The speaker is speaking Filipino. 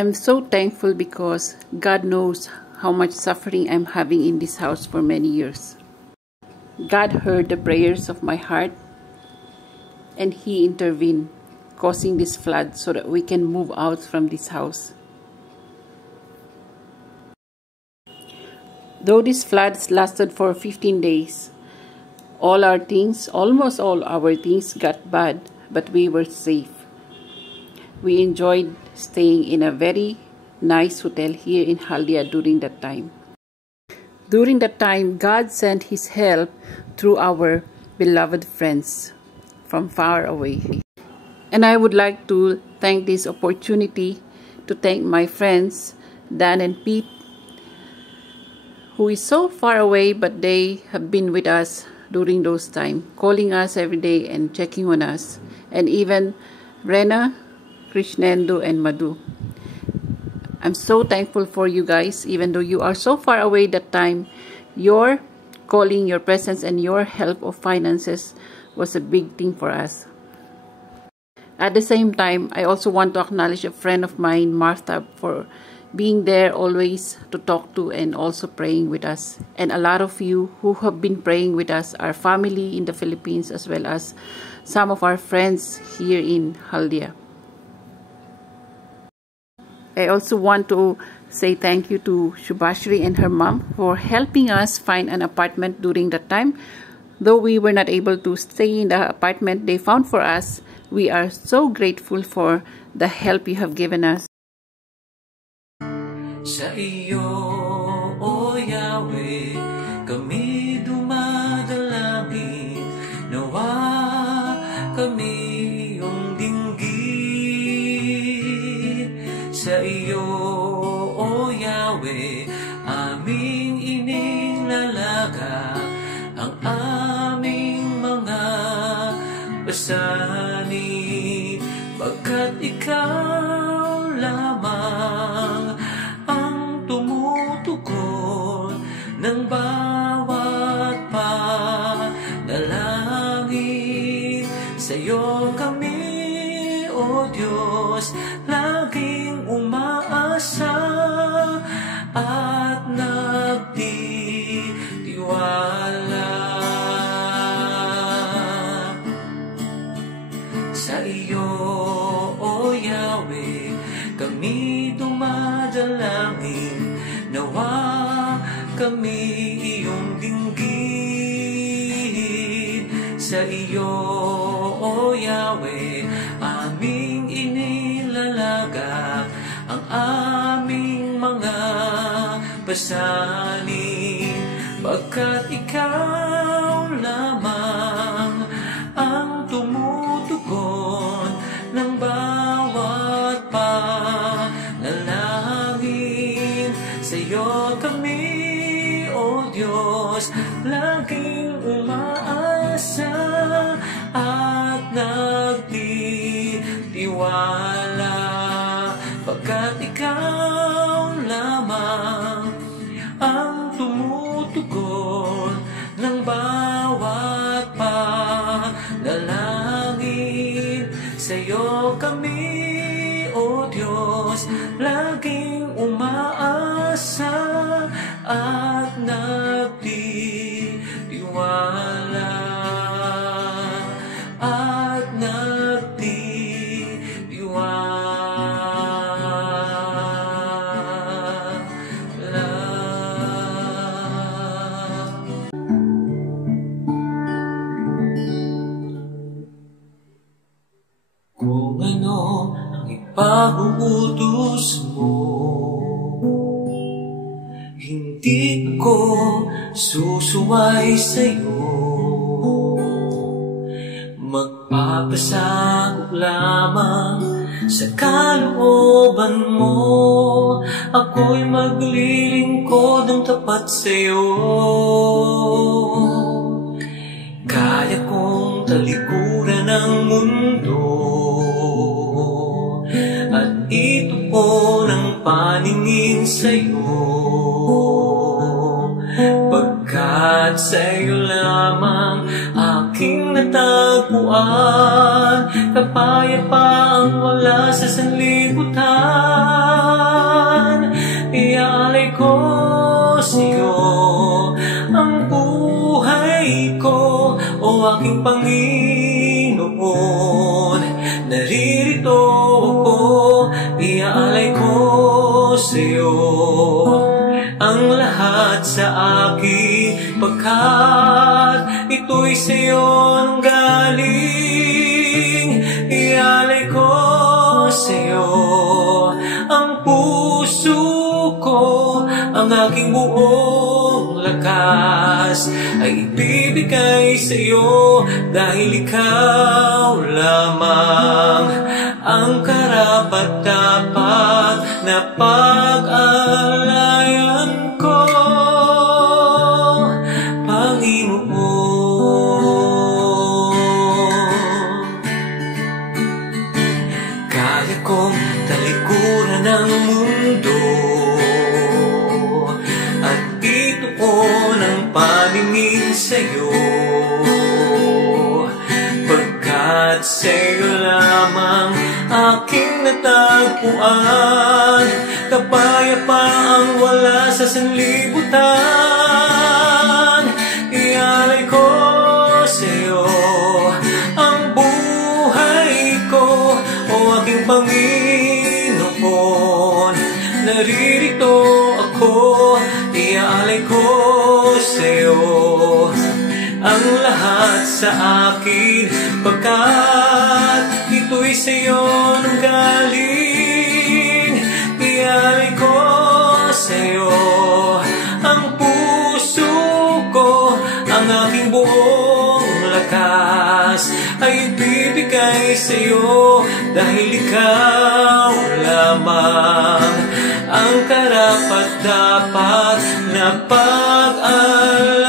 I'm so thankful because God knows how much suffering I'm having in this house for many years. God heard the prayers of my heart and He intervened, causing this flood so that we can move out from this house. Though these floods lasted for 15 days, almost all our things got bad, but we were safe. We enjoyed staying in a very nice hotel here in Haldia during that time. During that time, God sent His help through our beloved friends from far away. And I would like to thank this opportunity to thank my friends, Dan and Pete, who is so far away, but they have been with us during those times, calling us every day and checking on us. And even Rena, Krishnendu, and Madhu. I'm so thankful for you guys, even though you are so far away that time. Your calling, your presence, and your help of finances was a big thing for us. At the same time, I also want to acknowledge a friend of mine, Martha, for being there always to talk to and also praying with us. And a lot of you who have been praying with us, our family in the Philippines, as well as some of our friends here in Haldia. I also want to say thank you to Shubhashri and her mom for helping us find an apartment during that time. Though we were not able to stay in the apartment they found for us, we are so grateful for the help you have given us. Sa iyo, O Yahweh, kami dumadalangin, nawa kami iyong dinggin. Sa iyo, O Yahweh, aming inilalaga ang aming mga pasanin, pagkat ikaw lamang ang tumutugon ng bawat panalangin. Sa iyo kami, O Diyos, laging umaasa at nagtitiwala. Sa iyo, O Yahweh, kami dumadalangin, nawa kami iyong dinggin. Sa iyo, O Yahweh, aming inilalaga ang aming mga pasanin, pagkat ikaw lamang ang tumutugon ng bawat panalangin. Sa iyo kami, O Diyos, laging umaasa at nagtitiwala, pagkat ikaw lamang ang tumutugon ng bawat panalangin. Sa iyo kami, O Diyos, laging umaasa at nagtitiwala, at nagtitiwala. Kung ano ang ipag-uutos mo, hindi ko susuway sa'yo. Magpapasakop lamang sa kalooban mo, ako'y maglilingkod ng tapat sa'yo. Kaya kong talikuran ang mundo at ituon ang paningin sa'yo, pagkat sa'yo lamang aking natagpuan kapayapaang wala sa sanlibutan. aking Panginoon, naririto ako, iaalay ko sa'yo ang lahat sa akin, pagkat ito'y sa'yo ang galing. Ialay ko sa'yo ang puso ko, ang aking buong lakas ay ibibigay sa'yo, dahil ikaw lamang ang karapat-dapat na pag-alayan ko, Panginoon. Kaya kong talikuran ang mundo at ituon ang paningin sa'yo, pagkat sa'yo lamang aking natagpuan kapayapaang wala sa sanlibutan. Ialay ko sa'yo ang buhay ko, o aking Panginoon, naririto ako. Iaalay ko sa'yo ang lahat sa akin, pagkat ito'y sa'yo nang galing. Ialay ko sa'yo ang puso ko, ang aking buong lakas ay ibibigay sa'yo, dahil ikaw lamang ang karapat-dapat na pag-alayan